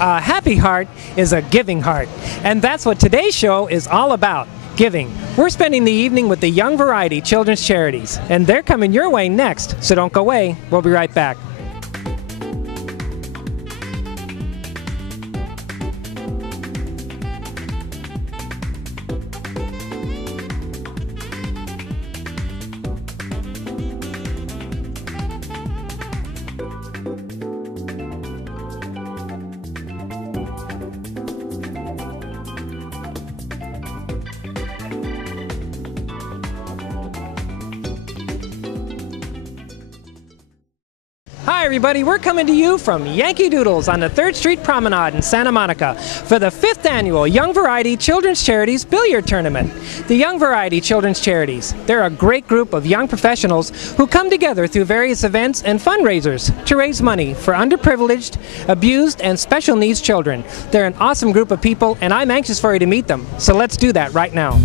A happy heart is a giving heart. And that's what today's show is all about, giving. We're spending the evening with the Young Variety Children's Charities, and they're coming your way next, so don't go away. We'll be right back. Hi everybody, we're coming to you from Yankee Doodles on the 3rd Street Promenade in Santa Monica for the 5th annual Young Variety Children's Charities Billiard Tournament. The Young Variety Children's Charities, they're a great group of young professionals who come together through various events and fundraisers to raise money for underprivileged, abused, and special needs children. They're an awesome group of people and I'm anxious for you to meet them, so let's do that right now.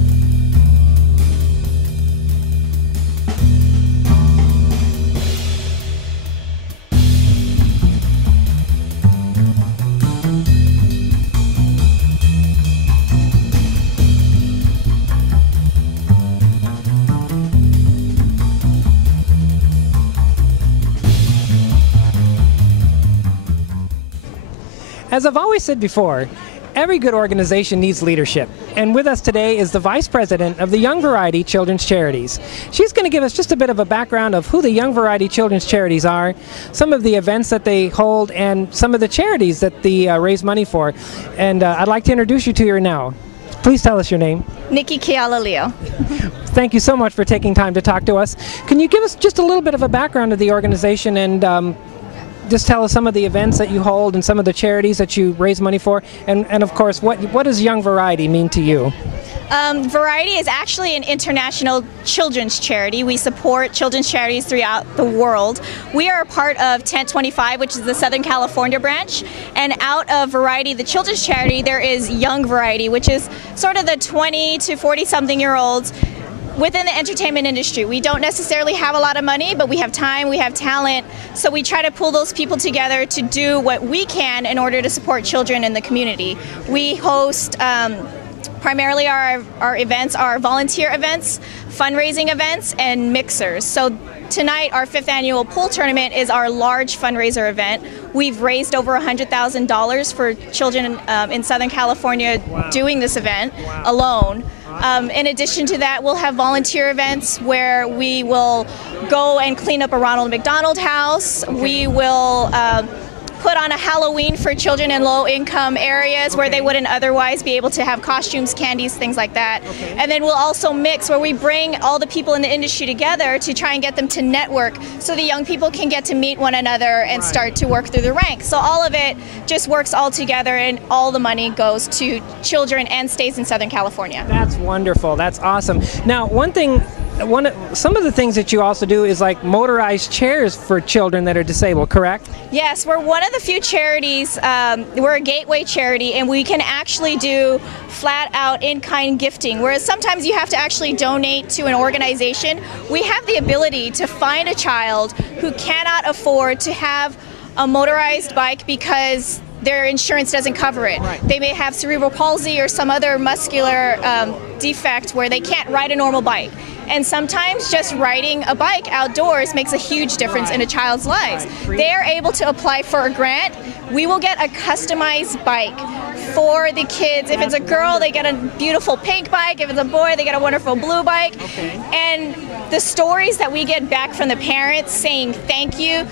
As I've always said before, every good organization needs leadership. And with us today is the Vice President of the Young Variety Children's Charities. She's going to give us just a bit of a background of who the Young Variety Children's Charities are, some of the events that they hold, and some of the charities that they raise money for. And I'd like to introduce you to her now. Please tell us your name. Nikki Kiala-Leo. Thank you so much for taking time to talk to us. Can you give us just a little bit of a background of the organization and just tell us some of the events that you hold and some of the charities that you raise money for, and of course, what does Young Variety mean to you? Variety is actually an international children's charity. We support children's charities throughout the world. We are a part of Tent 25, which is the Southern California branch, and out of Variety, the children's charity, there is Young Variety, which is sort of the 20 to 40-something-year-olds within the entertainment industry. We don't necessarily have a lot of money, but we have time, we have talent, so we try to pull those people together to do what we can in order to support children in the community. We host primarily our events are volunteer events, fundraising events, and mixers. So tonight, our 5th annual pool tournament is our large fundraiser event. We've raised over $100,000 for children in Southern California doing this event alone. In addition to that, we'll have volunteer events where we will go and clean up a Ronald McDonald House. We will put on a Halloween for children in low-income areas where they wouldn't otherwise be able to have costumes, candies, things like that. And then we'll also mix where we bring all the people in the industry together to try and get them to network so the young people can get to meet one another and start to work through the ranks. So all of it just works all together and all the money goes to children and stays in Southern California. That's wonderful. That's awesome. Now, some of the things that you also do is like motorized chairs for children that are disabled, correct? Yes, we're one of the few charities, we're a gateway charity, and we can actually do flat out in-kind gifting, whereas sometimes you have to actually donate to an organization. We have the ability to find a child who cannot afford to have a motorized bike because their insurance doesn't cover it. They may have cerebral palsy or some other muscular defect where they can't ride a normal bike. And sometimes just riding a bike outdoors makes a huge difference in a child's lives. They are able to apply for a grant. We will get a customized bike for the kids. If it's a girl, they get a beautiful pink bike. If it's a boy, they get a wonderful blue bike. And the stories that we get back from the parents saying thank you,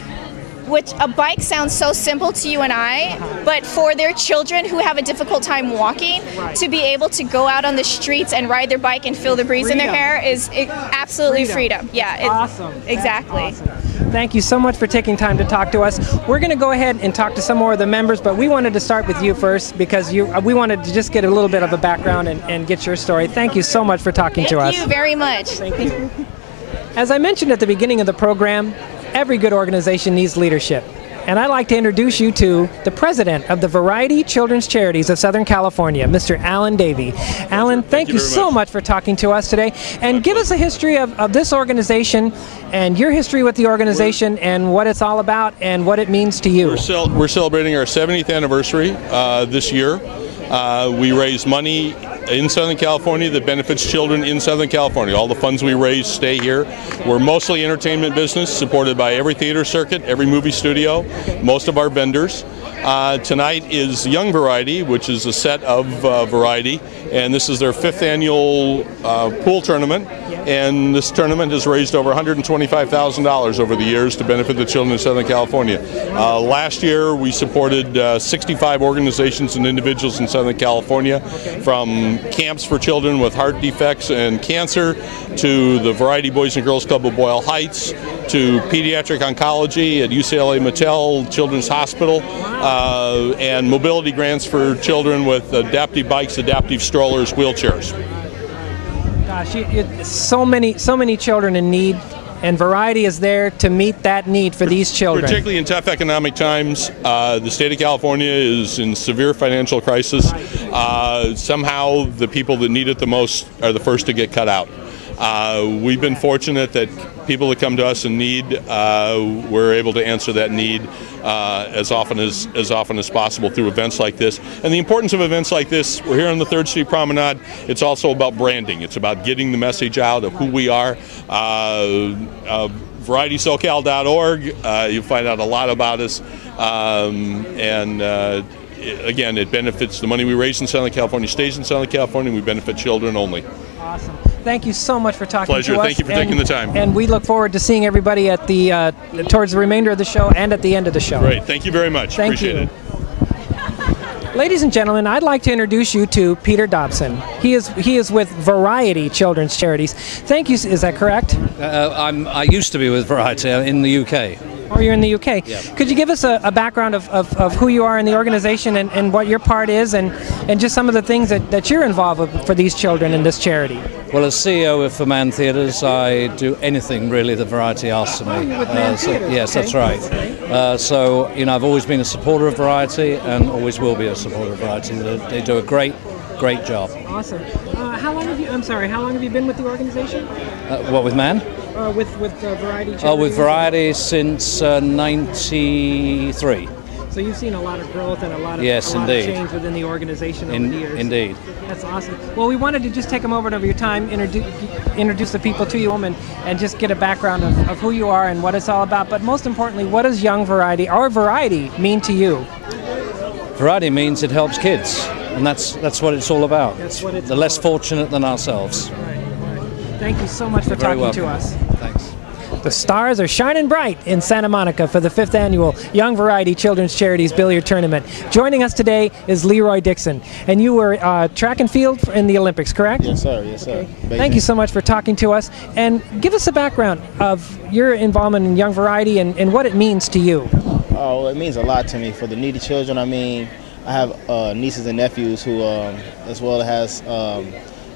which a bike sounds so simple to you and I, but for their children who have a difficult time walking, to be able to go out on the streets and ride their bike and feel the breeze in their hair is absolutely freedom. Yeah, it's awesome. Exactly. Awesome. Thank you so much for taking time to talk to us. We're going to go ahead and talk to some more of the members, but we wanted to start with you first because we wanted to just get a little bit of a background and get your story. Thank you so much for talking to us. Thank you very much. Thank you. As I mentioned at the beginning of the program, every good organization needs leadership. And I'd like to introduce you to the president of the Variety Children's Charities of Southern California, Mr. Alan Davey. Alan, thank you so much for talking to us today. And give us a history of this organization and your history with the organization and what it's all about and what it means to you. We're celebrating our 70th anniversary this year. We raise money in Southern California that benefits children in Southern California. All the funds we raise stay here. We're mostly entertainment business, supported by every theater circuit, every movie studio, most of our vendors. Tonight is Young Variety, which is a set of Variety, and this is their 5th annual pool tournament. And this tournament has raised over $125,000 over the years to benefit the children in Southern California. Last year we supported 65 organizations and individuals in Southern California, from camps for children with heart defects and cancer, to the Variety Boys and Girls Club of Boyle Heights, to pediatric oncology at UCLA Mattel Children's Hospital, and mobility grants for children with adaptive bikes, adaptive strollers, wheelchairs. Gosh, so many children in need, and Variety is there to meet that need for these children. Particularly in tough economic times, the state of California is in severe financial crisis. Somehow the people that need it the most are the first to get cut out. We've been fortunate that people that come to us in need, we're able to answer that need as often as possible through events like this. And the importance of events like this, we're here on the 3rd Street Promenade. It's also about branding. It's about getting the message out of who we are. VarietySoCal.org. You'll find out a lot about us. Again, it benefits, the money we raise in Southern California stays in Southern California, and we benefit children only. Awesome. Thank you so much for talking Pleasure. to us. Thank you for taking the time. And we look forward to seeing everybody at the towards the remainder of the show and at the end of the show. Great. Thank you very much. Appreciate it. Ladies and gentlemen, I'd like to introduce you to Peter Dobson. He is with Variety Children's Charities. Thank you. Is that correct? I used to be with Variety in the UK. Oh, you're in the UK. Yeah. Could you give us a background of who you are in the organization and what your part is and just some of the things that you're involved with for these children in this charity? Well, as CEO of For Man Theatres, I do anything really that Variety asks of me. You're with Man Theatres. Yes, Okay. that's right. So, I've always been a supporter of Variety and always will be a supporter of Variety. They do a great job. Awesome. How long have you been with the organization? What, with Man? With Variety Charities? Oh, with Variety since 93. So you've seen a lot of growth and a lot of change within the organization over the years. Indeed. That's awesome. Well, we wanted to just take a moment of your time, introduce the people to you, and just get a background of who you are and what it's all about. But most importantly, what does Young Variety, or Variety, mean to you? Variety means it helps kids, and that's what it's all about. That's what it's the less fortunate than ourselves. Right. Thank you so much for talking to us. Thanks. The stars are shining bright in Santa Monica for the 5th annual Young Variety Children's Charities Billiard Tournament. Joining us today is Leroy Dixon, and you were track and field in the Olympics, correct? Yes, sir. Yes, sir. Okay. Thank you so much for talking to us, and give us a background of your involvement in Young Variety and what it means to you. Oh, it means a lot to me for the needy children. I mean, I have nieces and nephews who, as well, has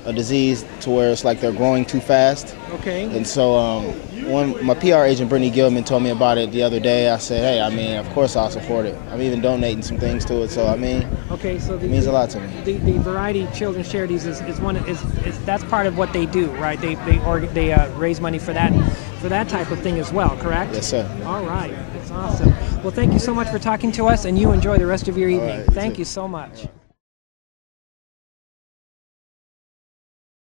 a disease to where it's like they're growing too fast. Okay. And so when my PR agent, Brittany Gilman, told me about it the other day, I said, hey, I mean, of course I'll support it. I'm even donating some things to it. So, I mean, okay, so it means a lot to me. The Variety Children's Charities is that's part of what they do, right? They raise money for that type of thing as well, correct? Yes, sir. All right. That's awesome. Well, thank you so much for talking to us, and you enjoy the rest of your evening. Right, thank you so much.